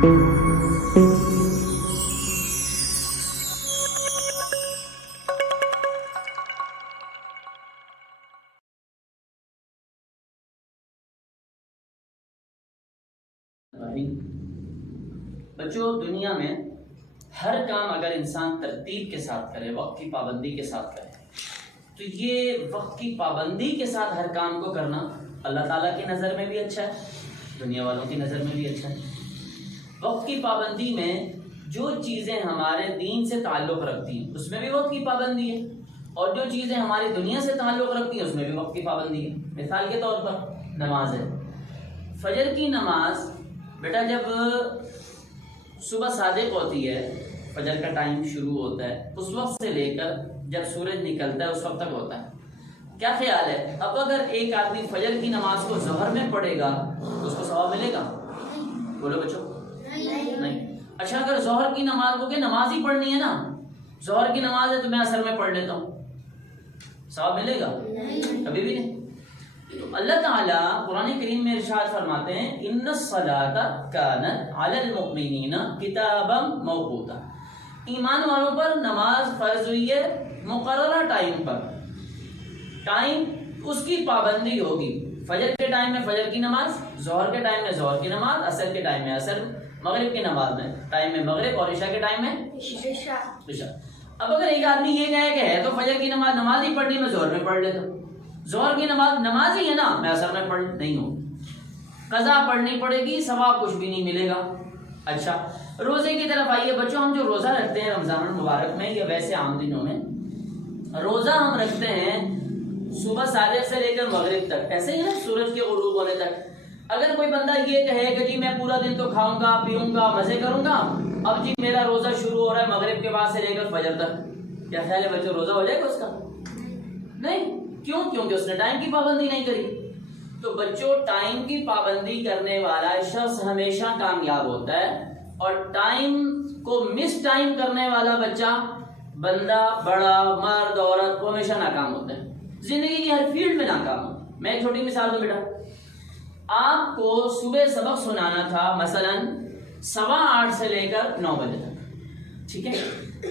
بچوں، دنیا میں ہر کام اگر انسان ترتیب کے ساتھ کرے، وقت کی پابندی کے ساتھ کرے، تو یہ وقت کی پابندی کے ساتھ ہر کام کو کرنا اللہ تعالیٰ کی نظر میں بھی اچھا ہے، دنیا والوں کی نظر میں بھی اچھا ہے۔ وقت کی پابندی میں جو چیزیں ہمارے دین سے تعلق رکھتی ہیں اس میں بھی وقت کی پابندی ہے، اور جو چیزیں ہماری دنیا سے تعلق رکھتی ہیں اس میں بھی وقت کی پابندی ہے۔ مثال کے طور پر نماز ہے، فجر کی نماز بیٹا جب صبح صادق ہوتی ہے، فجر کا ٹائم شروع ہوتا ہے، اس وقت سے لے کر جب سورج نکلتا ہے اس وقت تک ہوتا ہے۔ کیا خیال ہے، اب اگر ایک آدمی فجر کی نماز کو ظہر میں پڑھے گا تو اس کو ثواب ملے گا؟ بولو بچوں، نہیں۔ اچھا، اگر ظہر کی نماز کو کہ نماز ہی پڑھنی ہے نا، ظہر کی نماز ہے تو میں اثر میں پڑھ لیتا ہوں، ثواب ملے گا؟ کبھی بھی نہیں۔ تو اللہ تعالیٰ قرآن کریم میں ارشاد فرماتے ہیں ان الصلاۃ کانت علی المؤمنین کتابا موقوتا، ایمان والوں پر نماز فرض ہوئی ہے مقررہ ٹائم پر، ٹائم اس کی پابندی ہوگی۔ فجر کے ٹائم میں فجر کی نماز، ظہر کے ٹائم میں ظہر کی نماز، عصر کے ٹائم میں عصر، مغرب کی نماز میں ٹائم میں مغرب، اور عشاء کے ٹائم میں عشاء۔ اب اگر ایک آدمی یہ کہے کہ ہے تو فجر کی نماز ہی پڑھنی، میں ظہر میں پڑھ لیتا ہوں، ظہر کی نماز ہی ہے نا، میں عصر میں پڑھ نہیں ہوں، قضا پڑھنی پڑے گی، ثواب کچھ بھی نہیں ملے گا۔ اچھا، روزے کی طرف آئیے بچوں، ہم جو روزہ رکھتے ہیں رمضان المبارک میں یا ویسے عام دنوں میں، روزہ ہم رکھتے ہیں صبح صادق سے لے کر مغرب تک، ایسے ہی نا، سورج کے غروب ہونے تک۔ اگر کوئی بندہ یہ کہے کہ جی میں پورا دن تو کھاؤں گا پیوں گا مزے کروں گا، اب جی میرا روزہ شروع ہو رہا ہے مغرب کے بعد سے لے کر فجر تک، کیا خیال ہے بچوں، روزہ ہو جائے گا اس کا؟ نہیں۔ کیوں؟ کیونکہ اس نے ٹائم کی پابندی نہیں کری۔ تو بچوں، ٹائم کی پابندی کرنے والا شخص ہمیشہ کامیاب ہوتا ہے، اور ٹائم کو مس ٹائم کرنے والا بندہ بڑا مرد عورت وہ ہمیشہ ناکام ہوتا ہے، زندگی کی ہر فیلڈ میں ناکام ہوتا ہے۔ میں ایک چھوٹی مثال دوں بیٹا، آپ کو صبح سبق سنانا تھا مثلا 8:15 سے لے کر 9 بجے تک، ٹھیک ہے؟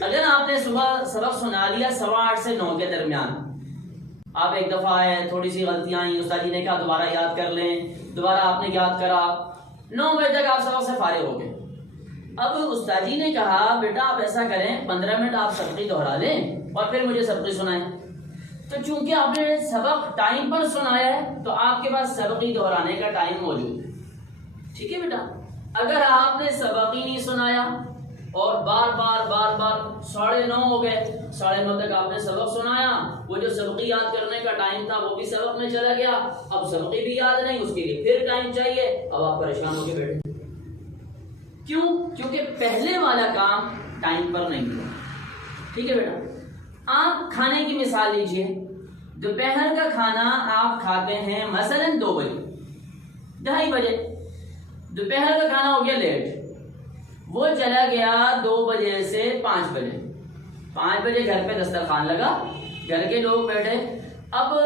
اگر آپ نے صبح سبق سنا لیا 8:15 سے 9 کے درمیان، آپ ایک دفعہ آئے، تھوڑی سی غلطیاں آئیں، استاد جی نے کہا دوبارہ یاد کر لیں، دوبارہ آپ نے یاد کرا، 9 بجے تک آپ سبق سے فارغ ہو گئے۔ اب استاد جی نے کہا بیٹا آپ ایسا کریں 15 منٹ آپ سبقی دہرا لیں اور پھر مجھے سبقی سنائیں۔ تو چونکہ آپ نے سبق ٹائم پر سنایا ہے تو آپ کے پاس سبقی دہرانے کا ٹائم موجود ہے، ٹھیک ہے بیٹا؟ اگر آپ نے سبق ہی نہیں سنایا اور بار بار 9:30 ہو گئے، 9:30 تک آپ نے سبق سنایا، وہ جو سبقی یاد کرنے کا ٹائم تھا وہ بھی سبق میں چلا گیا، اب سبقی بھی یاد نہیں، اس کے لیے پھر ٹائم چاہیے، اب آپ پریشان ہو کے بیٹھے۔ کیوں؟ کیونکہ پہلے والا کام ٹائم پر نہیں ہوا، ٹھیک ہے بیٹا؟ آپ کھانے کی مثال لیجئے، دوپہر کا کھانا آپ کھاتے ہیں مثلا 2 بجے، 2:30 بجے، دوپہر کا کھانا ہو گیا لیٹ، وہ چلا گیا 2 بجے سے 5 بجے، 5 بجے گھر پہ دسترخوان لگا، گھر کے لوگ بیٹھے، اب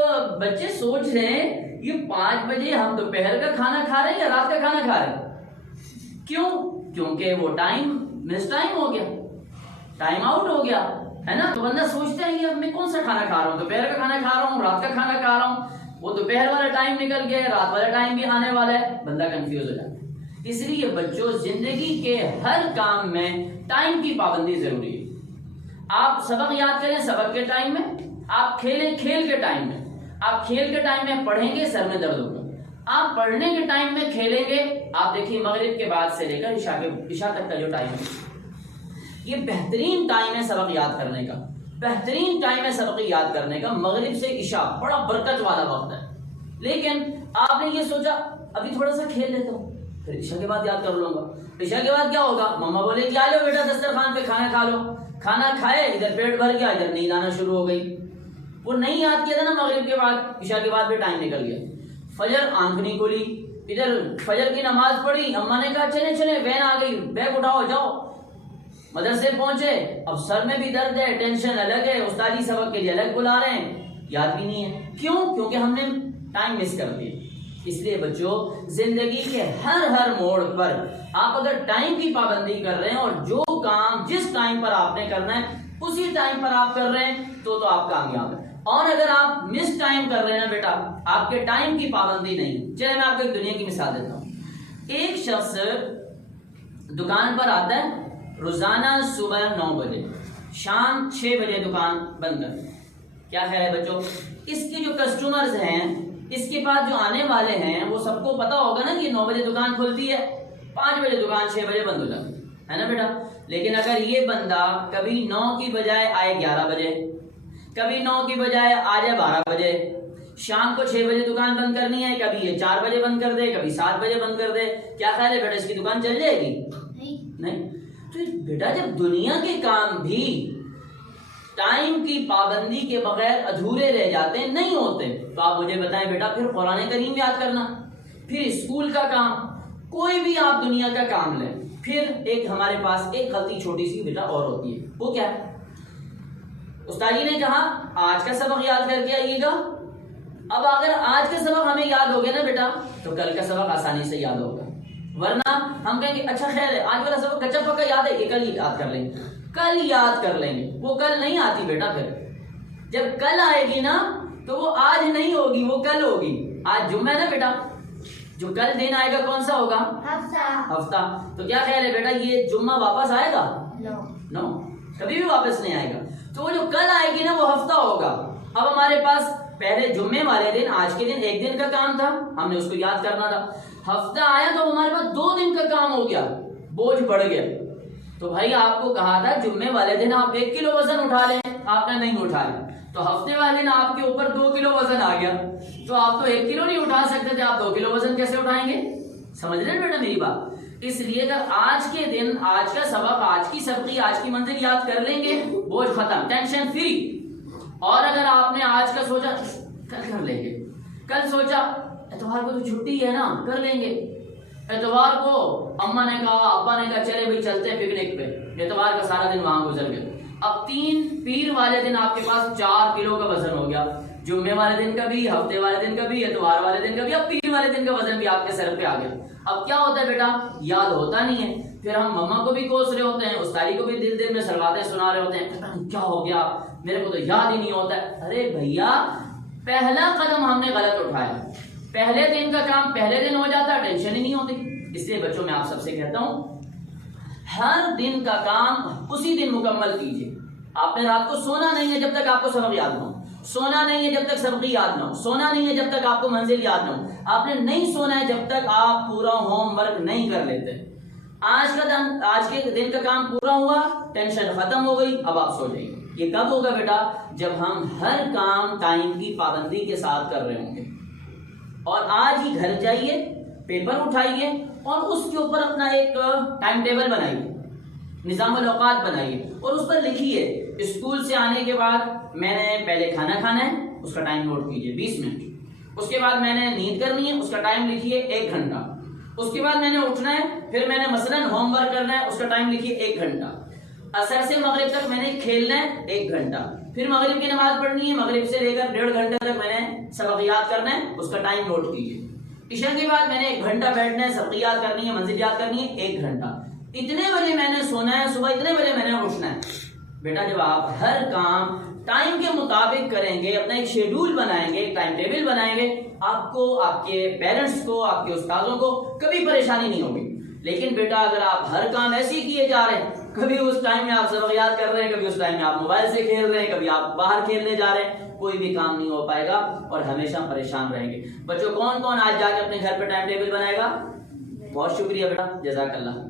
بچے سوچ رہے ہیں یہ 5 بجے ہم دوپہر کا کھانا کھا رہے ہیں یا رات کا کھانا کھا رہے ہیں؟ کیوں؟ کیونکہ وہ ٹائم مس ٹائم ہو گیا، ٹائم آؤٹ ہو گیا، ہے نا؟ تو بندہ سوچتا ہے کہ میں کون سا کھانا کھا رہا ہوں، دوپہر کا کھانا کھا رہا ہوں رات کا کھانا کھا رہا ہوں، وہ دوپہر والا ٹائم نکل گیا، رات والا ٹائم بھی آنے والا ہے، بندہ کنفیوز ہو جاتا ہے۔ اس لیے بچوں، زندگی کے ہر کام میں ٹائم کی پابندی ضروری ہے۔ آپ سبق یاد کریں سبق کے ٹائم میں، آپ کھیلیں کھیل کے ٹائم میں، آپ کھیل کے ٹائم میں پڑھیں گے سر میں درد ہوگا، آپ پڑھنے کے ٹائم میں کھیلیں گے، آپ دیکھیے مغرب کے بعد سے لے کر عشاء تک کا جو ٹائم ہے یہ بہترین ٹائم ہے سبق یاد کرنے کا، بہترین ٹائم ہے سبق یاد کرنے کا، مغرب سے عشاء بڑا برکت والا وقت ہے۔ لیکن آپ نے یہ سوچا ابھی تھوڑا سا کھیل لیتا ہوں پھر عشاء کے بعد یاد کر لوں گا، عشاء کے بعد کیا ہوگا، ماما بولے کہ آ لو بیٹا دسترخوان پہ کھانا کھا لو، کھانا کھائے ادھر پیٹ بھر گیا ادھر نیند آنا شروع ہو گئی، وہ نہیں یاد کیا تھا نا مغرب کے بعد، عشاء کے بعد بھی ٹائم نکل گیا، فجر آنکھ نہیں کھلی، ادھر فجر کی نماز پڑھی، اماں نے کہا چلے چلے وین آ گئی بیگ اٹھاؤ جاؤ، مدرسے پہنچے، اب سر میں بھی درد ہے، ٹینشن الگ ہے، استادی سبق کے لیے الگ بلا رہے ہیں، یاد بھی نہیں ہے۔ کیوں؟ کیونکہ ہم نے ٹائم مس کر دیا۔ اس لیے بچوں زندگی کے ہر موڑ پر آپ اگر ٹائم کی پابندی کر رہے ہیں اور جو کام جس ٹائم پر آپ نے کرنا ہے اسی ٹائم پر آپ کر رہے ہیں تو آپ کامیاب ہیں. اور اگر آپ مس ٹائم کر رہے ہیں بیٹا, آپ کے ٹائم کی پابندی نہیں. چلے میں آپ کو ایک دنیا کی مثال دیتا ہوں. ایک شخص دکان پر آتا ہے روزانہ صبح 9 بجے, شام 6 بجے دکان بند کر. کیا خیال ہے بچوں, اس کے جو کسٹمرز ہیں, اس کے پاس جو آنے والے ہیں, وہ سب کو پتا ہوگا نا کہ 9 بجے دکان کھلتی ہے, 5 بجے دکان 6 بجے بند ہو جاتی ہے نا بیٹا. لیکن اگر یہ بندہ کبھی 9 کی بجائے آئے 11 بجے, کبھی 9 کی بجائے آ جائے 12 بجے, شام کو 6 بجے دکان بند کرنی ہے, کبھی یہ 4 بجے بند کر دے, کبھی 7 بجے بند کر دے, کیا خیال ہے بیٹا اس کی دکان چل جائے گی؟ نہیں. تو بیٹا جب دنیا کے کام بھی ٹائم کی پابندی کے بغیر ادھورے رہ جاتے ہیں, نہیں ہوتے, تو آپ مجھے بتائیں بیٹا پھر قرآن کریم یاد کرنا, پھر اسکول کا کام, کوئی بھی آپ دنیا کا کام لیں, پھر ایک ہمارے پاس ایک غلطی چھوٹی سی بیٹا اور ہوتی ہے. وہ کیا ہے؟ استاد جی نے کہا آج کا سبق یاد کر کے آئیے گا. اب اگر آج کا سبق ہمیں یاد ہو گیا نا بیٹا تو کل کا سبق آسانی سے یاد ہوگا. ورنہ ہم کہیں گے اچھا خیر ہے آج والا سبق کچا پکا یاد ہے, یہ کل ہی یاد کر لیں گے, کل یاد کر لیں گے. وہ کل نہیں آتی بیٹا, پھر جب کل آئے گی نا تو وہ آج نہیں ہوگی, وہ کل ہوگی. آج جمعہ ہے نا بیٹا, جو کل دن آئے گا کون سا ہوگا؟ ہفتہ. تو کیا خیال ہے بیٹا یہ جمعہ واپس آئے گا؟ نو, کبھی بھی واپس نہیں آئے گا. تو وہ جو کل آئے گی نا وہ ہفتہ ہوگا. اب ہمارے پاس پہلے جمعے والے دن, آج کے دن ایک دن کا کام تھا, ہم نے اس کو یاد کرنا تھا. ہفتہ آیا تو ہمارے پاس 2 دن کا کام ہو گیا, بوجھ بڑھ گیا. تو بھائی آپ کو کہا تھا جمعے والے دن آپ 1 کلو وزن اٹھا لیں, آپ نے نہیں اٹھایا. تو ہفتے والے دن آپ کے اوپر 2 کلو وزن آ گیا, تو آپ تو 1 کلو نہیں اٹھا سکتے تھے, آپ 2 کلو وزن کیسے اٹھائیں گے؟ سمجھ رہے ہیں بیٹا میری بات؟ اس لیے اگر آج کے دن, آج کا سبق, آج کی سبقی, آج کی منزل یاد کر لیں گے, بوجھ ختم, ٹینشن فری. اور اگر آپ نے آج کا سوچا کل کر لیں گے, کل سوچا اتوار کو تو چھٹی ہے نا کر لیں گے, اتوار کو اما نے کہا ابا نے کہا چلے بھائی چلتے ہیں پکنک پہ, اتوار کا سارا دن وہاں گزر گیا. اب 3 پیر والے دن آپ کے پاس 4 کلو کا وزن ہو گیا, جمعے والے دن کا بھی, ہفتے والے دن کا بھی, اتوار والے دن کا بھی, اب پیر والے دن کا وزن بھی آپ کے سر پہ آ گیا. اب کیا ہوتا ہے بیٹا, یاد ہوتا نہیں ہے. پھر ہم مما کو بھی کوس رہے ہوتے ہیں, استاری کو بھی دل میں سلواتیں سنا رہے ہوتے ہیں, کیا ہو گیا میرے کو تو یاد ہی نہیں ہوتا ہے. ارے بھیا پہلا قدم ہم نے غلط اٹھایا, پہلے دن کا کام پہلے دن ہو جاتا, ٹینشن ہی نہیں ہوتی. اس لیے بچوں میں آپ سب سے کہتا ہوں ہر دن کا کام اسی دن مکمل کیجیے. آپ نے رات کو سونا نہیں ہے جب تک آپ کو سبق یاد نہ ہو, سونا نہیں ہے جب تک سبق یاد نہ ہو, سونا نہیں ہے جب تک آپ کو منزل یاد نہ ہو. آپ نے نہیں سونا ہے جب تک آپ پورا ہوم ورک نہیں کر لیتے. آج کے دن کا کام پورا ہوا, ٹینشن ختم ہو گئی, اب آپ سو جائیے. یہ کب ہوگا بیٹا؟ جب ہم ہر کام ٹائم کی پابندی کے ساتھ کر رہے ہوں گے. اور آج ہی گھر جائیے, پیپر اٹھائیے اور اس کے اوپر اپنا ایک ٹائم ٹیبل بنائیے, نظام الاوقات بنائیے اور اس پر لکھیے اسکول سے آنے کے بعد میں نے پہلے کھانا کھانا ہے, اس کا ٹائم نوٹ کیجیے 20 منٹ. اس کے بعد میں نے نیند کرنی ہے, اس کا ٹائم لکھیے 1 گھنٹہ. اس کے بعد میں نے اٹھنا ہے, پھر میں نے مثلاً ہوم ورک کرنا ہے, اس کا ٹائم لکھیے 1 گھنٹہ. عصر سے مغرب تک میں نے کھیلنا ہے 1 گھنٹہ. پھر مغرب کی نماز پڑھنی ہے, مغرب سے لے کر 1.5 گھنٹے تک میں نے سبق یاد کرنا ہے, اس کا ٹائم نوٹ کیجیے. عشاء کے بعد میں نے 1 گھنٹہ بیٹھنا ہے, سبق یاد کرنی ہے, منزل یاد کرنی ہے 1 گھنٹہ. اتنے بجے میں نے سونا ہے, صبح اتنے بجے میں نے اٹھنا ہے. بیٹا جب آپ ہر کام ٹائم کے مطابق کریں گے, اپنا ایک شیڈول بنائیں گے, ایک ٹائم ٹیبل بنائیں گے, آپ کو, آپ کے پیرنٹس کو, آپ کے استادوں کو کبھی پریشانی نہیں ہوگی. لیکن بیٹا اگر آپ ہر کام ایسے ہی کیے جا رہے ہیں, کبھی اس ٹائم میں آپ سبق یاد کر رہے ہیں, کبھی اس ٹائم میں آپ موبائل سے کھیل رہے ہیں, کبھی آپ باہر کھیلنے جا رہے ہیں, کوئی بھی کام نہیں ہو پائے گا اور ہمیشہ پریشان رہیں گے. بچوں کون کون آج جا کے اپنے گھر پہ ٹائم ٹیبل بنائے گا؟ بہت شکریہ بیٹا, جزاک اللہ.